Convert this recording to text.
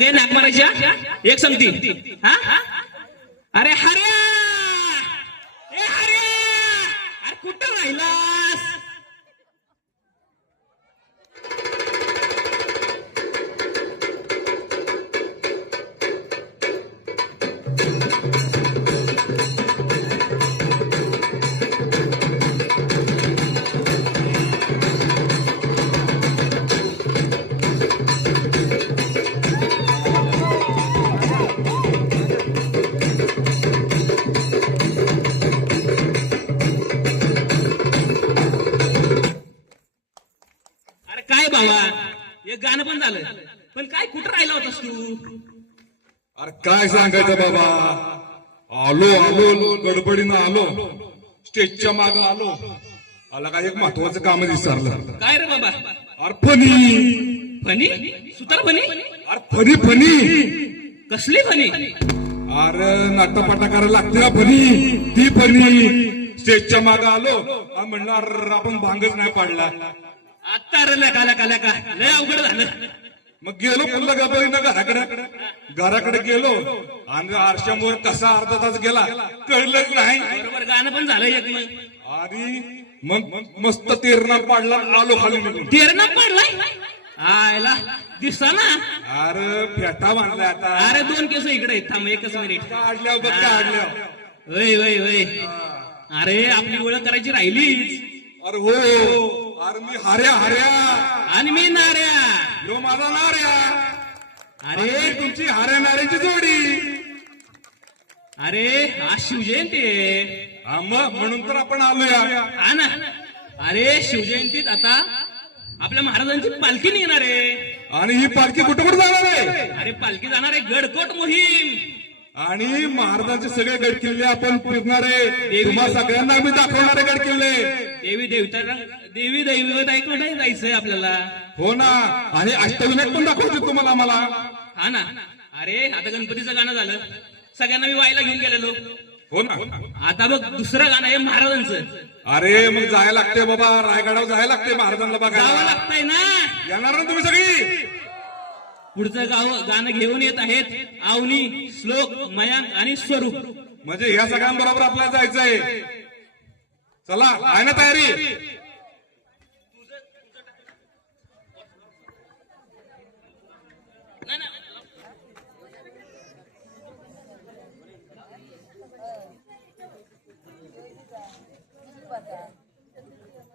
सगळे नाक मारायच्या एक संगती हा अरे हर्या ए हर्या अरे कुठं राहिलास काय बाबा हे गाणं पण झालं पण काय कुठं राहिला होतास तू अरे काय सांगायचं बाबा आलो आलो गडबडीनं आलो स्टेजच्या माग आलो आला काय एक महत्वाचं काम विसरलं काय रे बाबा अरे फणी फणी सुतार फणी अरे फणी फणी कसली फणी अरे नाटापाटा करायला लागते ना फणी ती फणी स्टेजच्या माग आलो आणि म्हणलं अरे आपण भांगच नाही पाडला आता रे लका लका लका लय अवघड झालं मग गेलो पुन्हा घराकडे गेलो आणि आरशामुळे कसा अर्धा तास गेला कळलंच नाही बरोबर गाणं पण झालं एक मग आणि मग मस्त तेरणा पाडला आलो खाली निघून तेरणा पाडलाय आयला दिसता ना अरे फेटा बांधलाय आता अरे दोन केस इकडे आहेत थांब एकच मिनिट काढल्या बघ काढल्या वय वय वय अरे आपली ओळख करायची राहिलीच अरे हो अरे मी हार्या हार्या आणि मी नाऱ्या यो माझा नार्या अरे तुमची हार्या नाऱ्याची जोडी अरे आज शिवजयंती आहे म्हणून तर आपण आलोया हा ना अरे शिवजयंतीत आता आपल्या महाराजांची पालखी निघणार आहे आणि ही पालखी कुठं कुठं जाणार आहे अरे पालखी जाणार आहे गडकोट मोहीम आणि महाराजांचे सगळे गड किल्ले आपण फिरणार आहे तुम्हा सगळ्यांना आम्ही दाखवणार आहे गड किल्ले देवी दैवत ऐकून जायचंय आपल्याला हो ना आणि अष्टविनायक पण दाखवतो तुम्हाला मला हा ना अरे आता गणपतीचं गाणं झालं सगळ्यांना मी वायला घेऊन गेलेलो हो ना आता बघ दुसरं गाणं आहे महाराजांचं अरे मग जायला लागते बाबा रायगडावर जायला लागते महाराजांना जावं बघायला लागतंय ना येणार ना तुम्ही सगळी पुढचं गाणं घेऊन येत आहेत अवनी श्लोक मयांक आणि स्वरूप म्हणजे ह्या सगळ्यांबरोबर आपल्याला जायचंय चला आहे ना तयारी